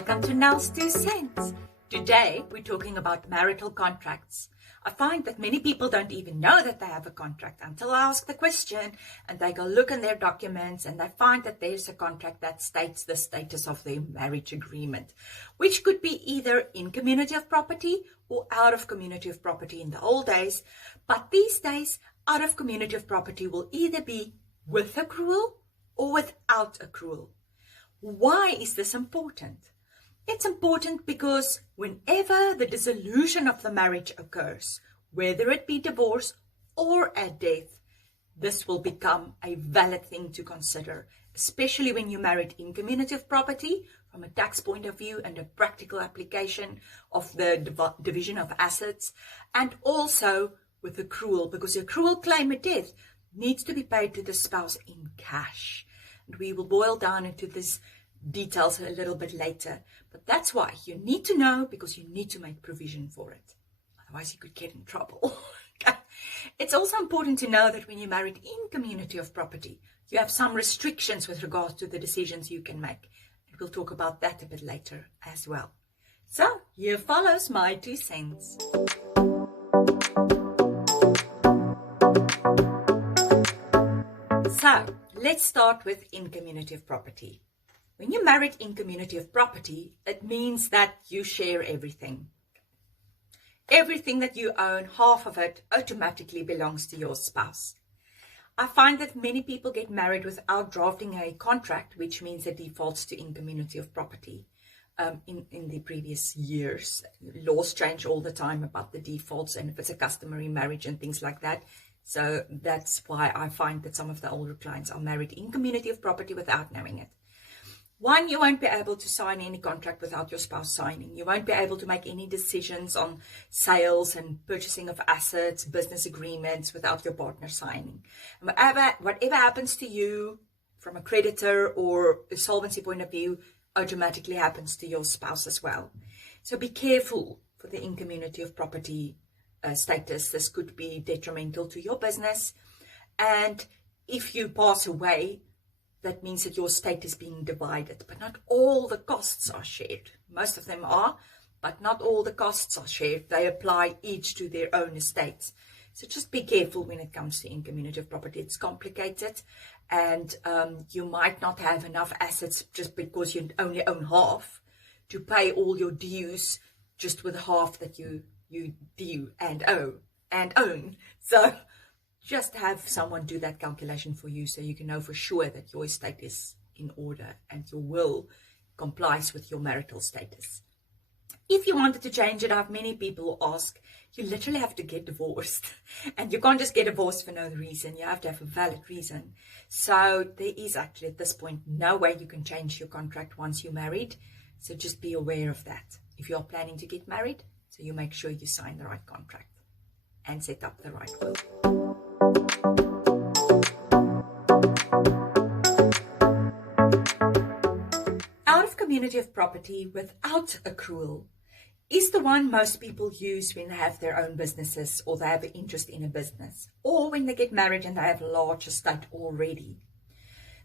Welcome to Nell's 2 Cents. Today we're talking about marital contracts. I find that many people don't even know that they have a contract until I ask the question, and they go look in their documents and they find that there's a contract that states the status of their marriage agreement, which could be either in community of property or out of community of property in the old days. But these days, out of community of property will either be with accrual or without accrual. Why is this important? It's important because whenever the dissolution of the marriage occurs, whether it be divorce or at death, this will become a valid thing to consider, especially when you're married in community of property from a tax point of view and a practical application of the division of assets, and also with accrual, because the accrual claim at death needs to be paid to the spouse in cash. And we will boil down into this details a little bit later, but that's why you need to know, because you need to make provision for it. Otherwise you could get in trouble. It's also important to know that when you're married in community of property, you have some restrictions with regards to the decisions you can make. And we'll talk about that a bit later as well. So here follows my 2 cents. So let's start with in community of property. When you're married in community of property, it means that you share everything. Everything that you own, half of it automatically belongs to your spouse. I find that many people get married without drafting a contract, which means it defaults to in community of property. In the previous years, laws change all the time about the defaults and if it's a customary marriage and things like that. So that's why I find that some of the older clients are married in community of property without knowing it. One, you won't be able to sign any contract without your spouse signing. You won't be able to make any decisions on sales and purchasing of assets, business agreements without your partner signing. And whatever happens to you from a creditor or a solvency point of view automatically happens to your spouse as well. So be careful for the in community of property status. This could be detrimental to your business. And if you pass away, that means that your estate is being divided, but not all the costs are shared. Most of them are, but not all the costs are shared. They apply each to their own estates. So just be careful when it comes to in community of property. It's complicated, and you might not have enough assets just because you only own half to pay all your dues just with half that you due and own. So just have someone do that calculation for you so you can know for sure that your estate is in order and your will complies with your marital status. If you wanted to change it, I have many people who ask, you literally have to get divorced. And you can't just get divorced for no reason. You have to have a valid reason. So there is actually at this point no way you can change your contract once you're married. So just be aware of that. If you are planning to get married, so you make sure you sign the right contract and set up the right will. Out of community of property without accrual is the one most people use when they have their own businesses or they have an interest in a business, or when they get married and they have a large estate already.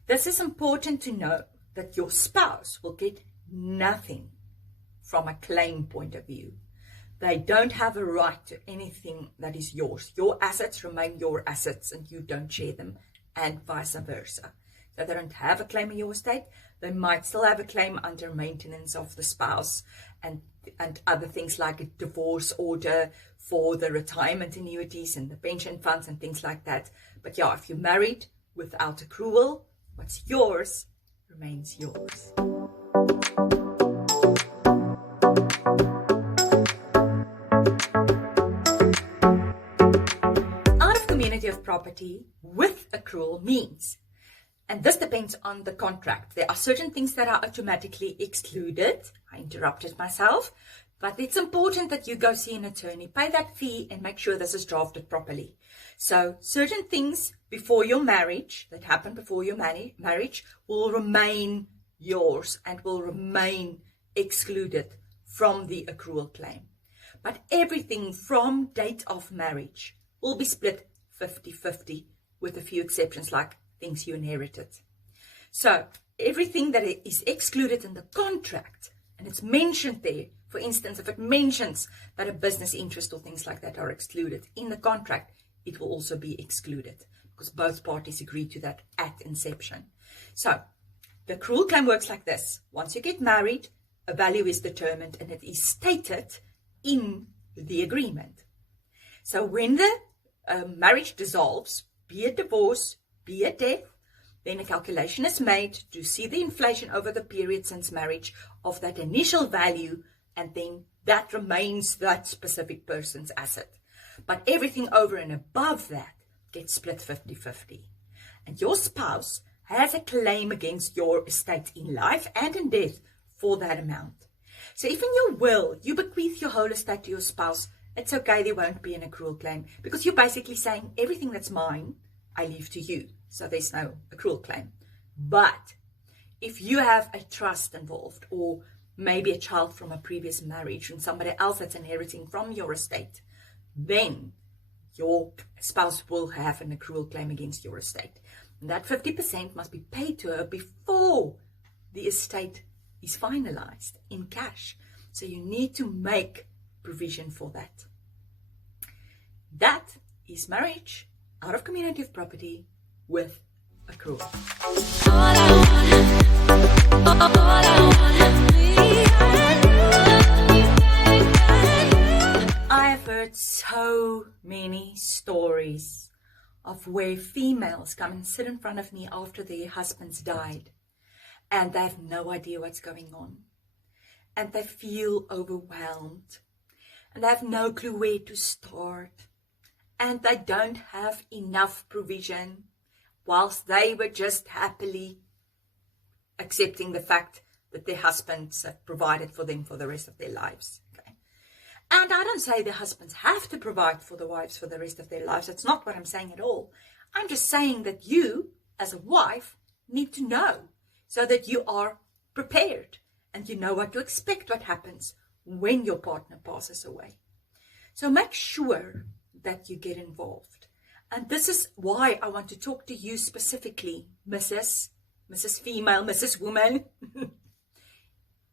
This is important to know that your spouse will get nothing from a claim point of view. They don't have a right to anything that is yours. Your assets remain your assets and you don't share them, and vice versa. So they don't have a claim in your estate. They might still have a claim under maintenance of the spouse and other things like a divorce order for the retirement annuities and the pension funds and things like that. But yeah, if you're married without accrual, what's yours remains yours. Of property with accrual means, and this depends on the contract. There are certain things that are automatically excluded. I interrupted myself, but it's important that you go see an attorney, pay that fee, and make sure this is drafted properly. So certain things before your marriage, that happen before your marriage, will remain yours and will remain excluded from the accrual claim. But everything from date of marriage will be split 50-50, with a few exceptions like things you inherited. So everything that is excluded in the contract and it's mentioned there, for instance, if it mentions that a business interest or things like that are excluded in the contract, it will also be excluded because both parties agree to that at inception. So the accrual claim works like this. Once you get married, a value is determined and it is stated in the agreement. So when the marriage dissolves, be it divorce, be it death, then a calculation is made to see the inflation over the period since marriage of that initial value, and then that remains that specific person's asset. But everything over and above that gets split 50-50. And your spouse has a claim against your estate in life and in death for that amount. So if in your will you bequeath your whole estate to your spouse, it's okay, there won't be an accrual claim, because you're basically saying everything that's mine, I leave to you. So there's no accrual claim. But if you have a trust involved, or maybe a child from a previous marriage and somebody else that's inheriting from your estate, then your spouse will have an accrual claim against your estate. And that 50% must be paid to her before the estate is finalized in cash. So you need to make provision for that. That is marriage out of community of property with accrual. I have heard so many stories of where females come and sit in front of me after their husbands died, and they have no idea what's going on, and they feel overwhelmed, and they have no clue where to start, and they don't have enough provision, whilst they were just happily accepting the fact that their husbands have provided for them for the rest of their lives. Okay? And I don't say the husbands have to provide for the wives for the rest of their lives. That's not what I'm saying at all. I'm just saying that you, as a wife, need to know so that you are prepared and you know what to expect, what happens when your partner passes away. So make sure that you get involved. And this is why I want to talk to you specifically, Mrs. Female, Mrs. Woman.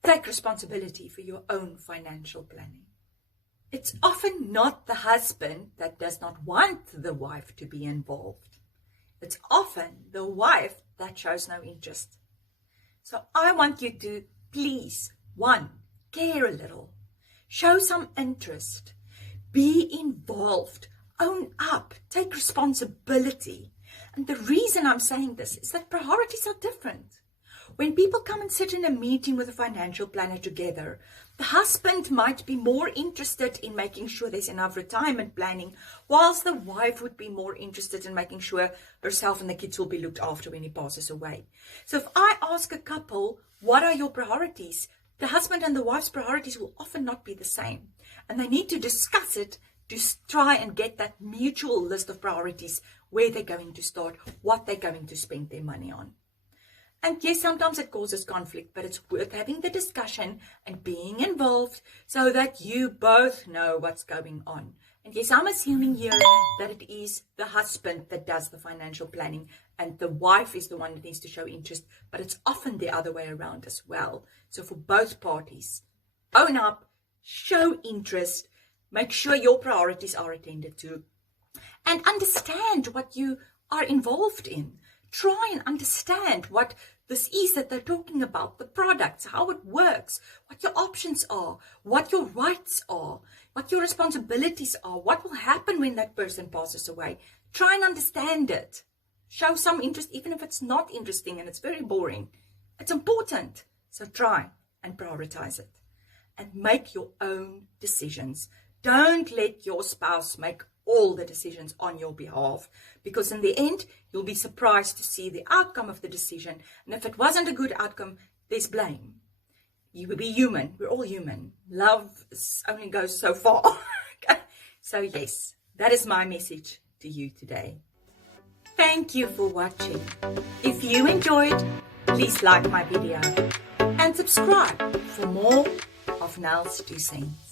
Take responsibility for your own financial planning. It's often not the husband that does not want the wife to be involved. It's often the wife that shows no interest. So I want you to please, 1, care a little, show some interest, be involved, own up, take responsibility. And the reason I'm saying this is that priorities are different. When people come and sit in a meeting with a financial planner together, the husband might be more interested in making sure there's enough retirement planning, whilst the wife would be more interested in making sure herself and the kids will be looked after when he passes away. So if I ask a couple, what are your priorities? The husband and the wife's priorities will often not be the same. And they need to discuss it to try and get that mutual list of priorities, where they're going to start, what they're going to spend their money on. And yes, sometimes it causes conflict, but it's worth having the discussion and being involved so that you both know what's going on. And yes, I'm assuming here that it is the husband that does the financial planning and the wife is the one that needs to show interest, but it's often the other way around as well. So for both parties, own up, show interest, make sure your priorities are attended to, and understand what you are involved in. Try and understand what this is that they're talking about, the products, how it works, what your options are, what your rights are, what your responsibilities are, what will happen when that person passes away. Try and understand it. Show some interest, even if it's not interesting and it's very boring. It's important. So try and prioritize it and make your own decisions. Don't let your spouse make all the decisions on your behalf, because in the end, you'll be surprised to see the outcome of the decision. And if it wasn't a good outcome, there's blame. You will be human. We're all human. Love only goes so far. Okay? So yes, that is my message to you today. Thank you for watching. If you enjoyed, please like my video and subscribe for more of Nell's 2 Cents.